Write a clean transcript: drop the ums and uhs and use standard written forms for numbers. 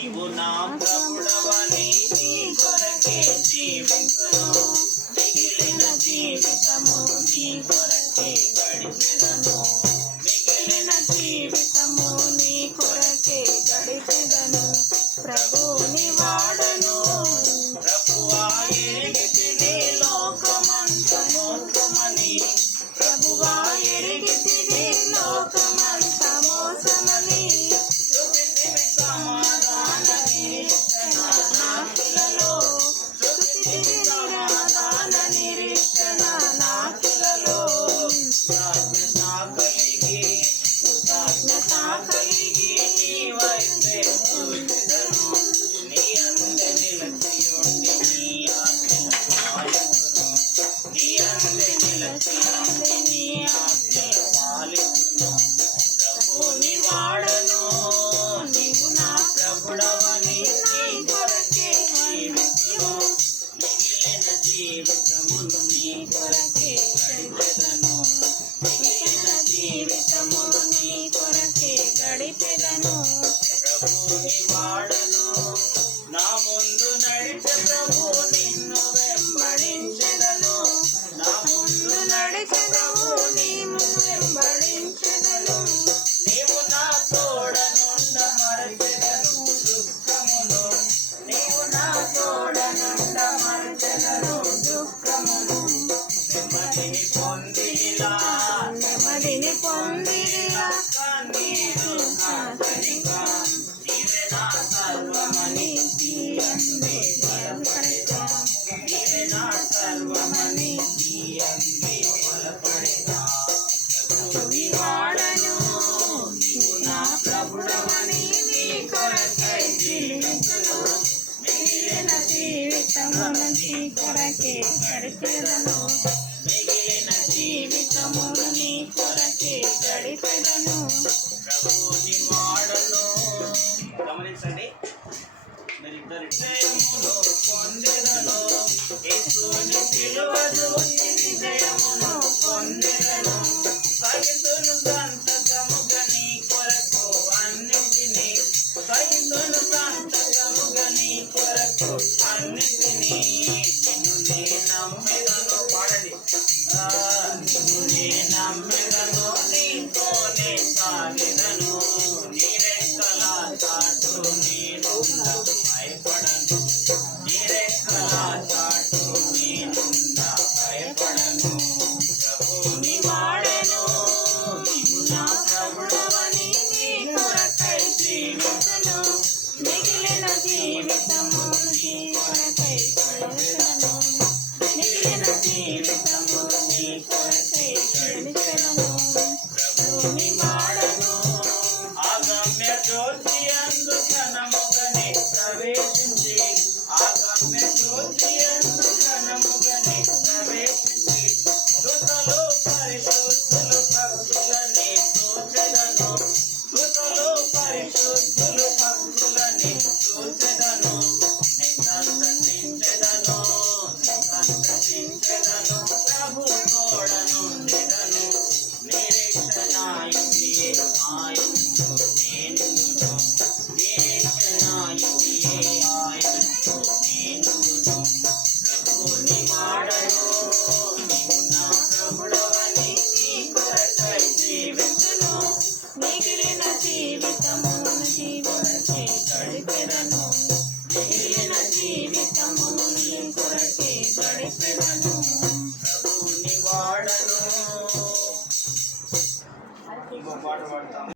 నీవు నా ప్రభుడవని నీ కొరకే జీవించును మిగిలిన జీవితము నీ కొరకే గడిపెదను మిగిలిన జీవితము నీ కొరకే గడిపెదను ప్రభుని వాడను ప్రభువా ఎరిగితిని లోకమంత మోసమని ప్రభువా ఎరిగితిని లోకమంత మోసమని శృతితివి సమాధాన నిరీక్షణ నాకులలో శృతితివి సమాధాన నిరీక్షణ నాకులలో కృతజ్ఞత కలిగి నీ వైపే చూచెదను నీ అందే నిలచియుండి నీ ఆజ్ఞలు పాలింతును నీ అందే నిలచియుండి నీ ఆజ్ఞలు పాలింతును ప్రభుని వాడను నీవు నా ప్రభుడవని నీ కొరకే జీవించును మిగిలిన జీవితమును నీ కొరకే గడిపెదను మిగిలిన జీవితమును నీ కొరకే గడిపెదను ప్రభుని వాడను నా ముందు నడిచే ప్రభు నిన్ను వెంబడించెదను నా ముందు నడిచే ప్రభు నిన్ను వెంబడించెదను నీవు నా తోడనుండ మరచెదను దుఃఖమును నీవు నా తోడనుండ మరచెదను దుఃఖమును నెమ్మదిని పొందిలా కన్నీరు కాకరిగా నీవే నా సర్వమని నీ అందే బలపడెదా నీవే నా సర్వమని నీ అందే బలపడెదా ప్రభుని వాడను నీవు నా ప్రభుడవని నీ కొరకై జీవించును మిగిలిన జీవితమును నీ కొరకే గడిపెదను మిగిలిన జీవితమును నీ కొరకే గడిపెదను ప్రభుని వాడను గమనించండి మీరిద్దరు జయమును పొందెదను యేసుని సిలువ చూసి విజయమును పొందెదను సహితును సంతకముగా నీ కొరకు అన్నిటినీ సహితును సంతకముగా నీ కొరకు అన్నిటినీ నిన్ను నే నమ్మెదను పాడండి నిన్ను నే నమ్మెదను నీతోనే సాగెదను నీ రెక్కల చాటు నేనుండ భయపడను నీ రెక్కల చాటు నేనుండ భయపడను ప్రభుని వాడెను నీవు నా ప్రభుడవని నీ కొరకై జీవించును మిగిలిన జీవితము నీ కొరకై గడిపెదను మిగిలిన జీవితము నీ కొరకై గడిపెదను ప్రభుని వాడను ఆగమ్య జ్యోతి అందు ఘనముగనే ప్రవేశించి ఆగమ్య జ్యోతి అందు ఘనముగనే ప్రవేశించి దుతలు పరిశుద్ధులు భక్తులని చూచెదను దుతలు పరిశుద్ధులు భక్తులని చూచెదను సంతసించెదను ప్రభు తోడనుండెదను నిరీక్షణాయుడియే ఆయనతో నేనుండును నిరీక్షణాయుడియే ఆయనతో నేనుండును ప్రభుని వాడను నీవు నా ప్రభుడవని నీ కొరకై జీవించును మిగిలిన జీవితమును నీ కొరకే గడిపెదను మిగిలిన జీవితమును నీ కొరకే గడిపెదను ప్రభుని వాడను. ఇంకో పాట పాడతాం.